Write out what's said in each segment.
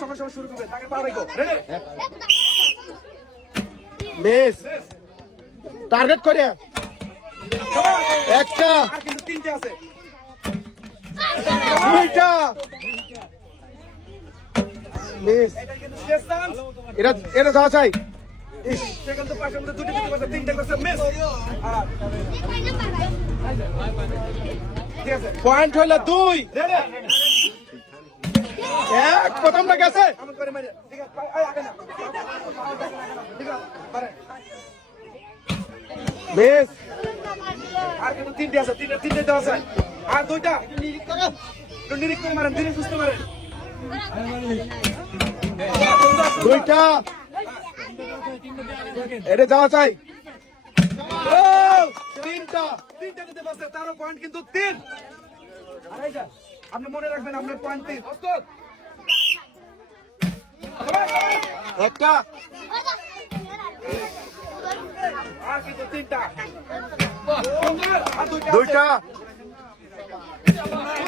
সময় সময় শুরু করবে তাকে পা রাখো রেডি বেশ টার্গেট করে একটা আর কিন্তু তিনটে আছে দুইটা বেশ এটা কিন্তু শেষ চান্স এটা এটা যাওয়া চাই ইস সেখান থেকে পাশের মধ্যে দুটো দিতে পারছে তিনটে করছে মিস ঠিক আছে পয়েন্ট হইলো 2 রেডি এক প্রথমটা গেছে আমন করে মারি ঠিক আছে এই আগে না ঠিক আছে পারে বেশ আর কিন্তু তিনটে আছে তিনটে দেওয়া আছে আর দুইটা একটু নিরিখ করে মারেন ধীরে সুস্থ মারেন দুইটা এটা যাওয়া চাই ও তিনটা তিনটা দিতে পারছে তারও পয়েন্ট কিন্তু তিন আড়াইটা আপনি মনে রাখবেন আপনার পয়েন্ট তিন প্রস্তুত একটা আর কিন্তু তিনটা আর দুইটা দুইটা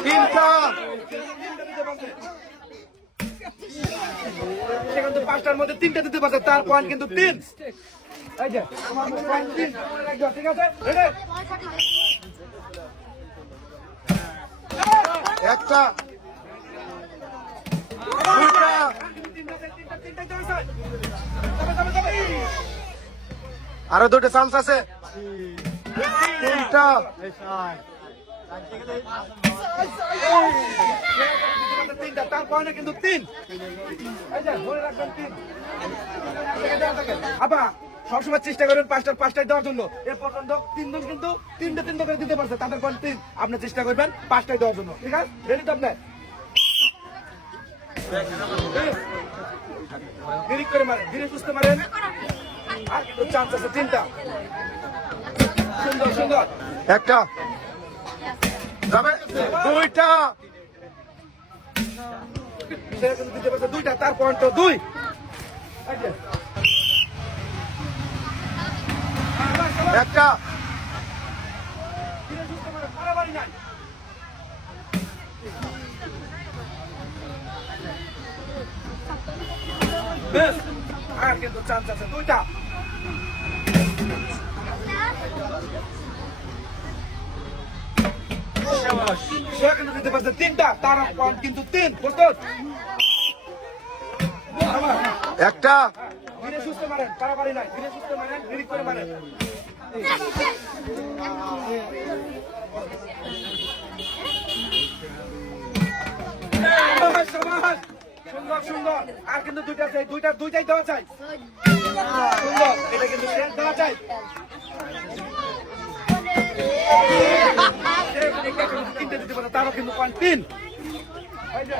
তিনটা সেখান থেকে পাঁচটার মধ্যে তিনটা দিতে পারছে তার পয়েন্ট কিন্তু তিন এই যে আমার পয়েন্ট তিন ঠিক আছে রেডি একটা দুইটা আরো দুটো চান্স আছে তিনটা তিনটা তার পয়েন্ট কিন্তু তিন এই যে মনে রাখবেন তিন আবা সবসময় চেষ্টা করবেন পাঁচটায় দেওয়ার জন্য এ পর্যন্ত তিনজন কিন্তু তিনটা করে দিতে পারছে তাদের পয়েন্ট তিন আপনি চেষ্টা করবেন পাঁচটায় দেওয়ার জন্য ঠিক আছে রেডি তো আপনার দেরি করে মারেন ধীরে সুস্থ মারেন আর কিন্তু চান্স আছে তিনটা সুন্দর সুন্দর একটা যাবে দুইটা সেটা কিন্তু দিতে পারছে দুইটা তার পয়েন্ট তো দুই এই যে। একটা ধীরে সুস্থ মারেন মারামারি নাই বেশ আর কিন্তু চান্স আছে দুইটা সে কিন্তু দিতে পারছে তিনটা তার পয়েন্ট কিন্তু তিন প্রস্তুত একটা ধীরে সুস্থ মারেন পারাপারি নাই ধীরে সুস্থ মারেন ধীরে করে মারেন সমাজ সুন্দর সুন্দর আর কিন্তু দুইটা চাই দুইটাই দেওয়া চাই সুন্দর এটা কিন্তু শেষ দেওয়া চাই তিনটে দিতে পারে তারও কিন্তু পয়েন্ট তিন এই যে।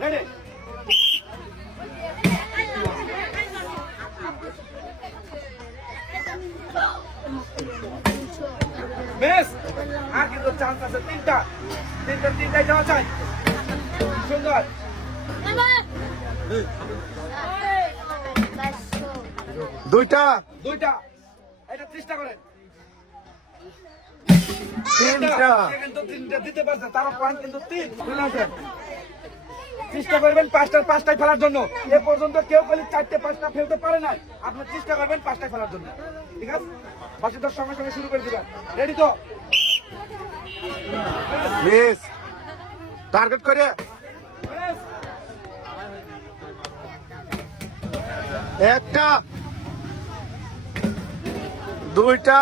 Ready? বেশ আর কিন্তু চান্স আছে তিনটাই দেওয়া চাই সুন্দর দুইটা দুইটা এটা চেষ্টা করেন তিনটা সে কিন্তু তিনটা দিতে পারছে তার পয়েন্ট কিন্তু তিন বুঝলেন আছে? চেষ্টা করবেন পাঁচটায় ফেলার জন্য এ পর্যন্ত কেউ খালি চারটে পাঁচটা ফেলতে পারে নাই আপনি চেষ্টা করবেন পাঁচটায় ফেলার জন্য ঠিক আছে বাকিটার সঙ্গে সঙ্গে শুরু করে দিবেন রেডি তো মিস টার্গেট করে একটা দুইটা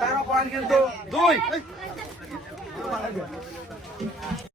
তার পয়েন্ট কিন্তু দুই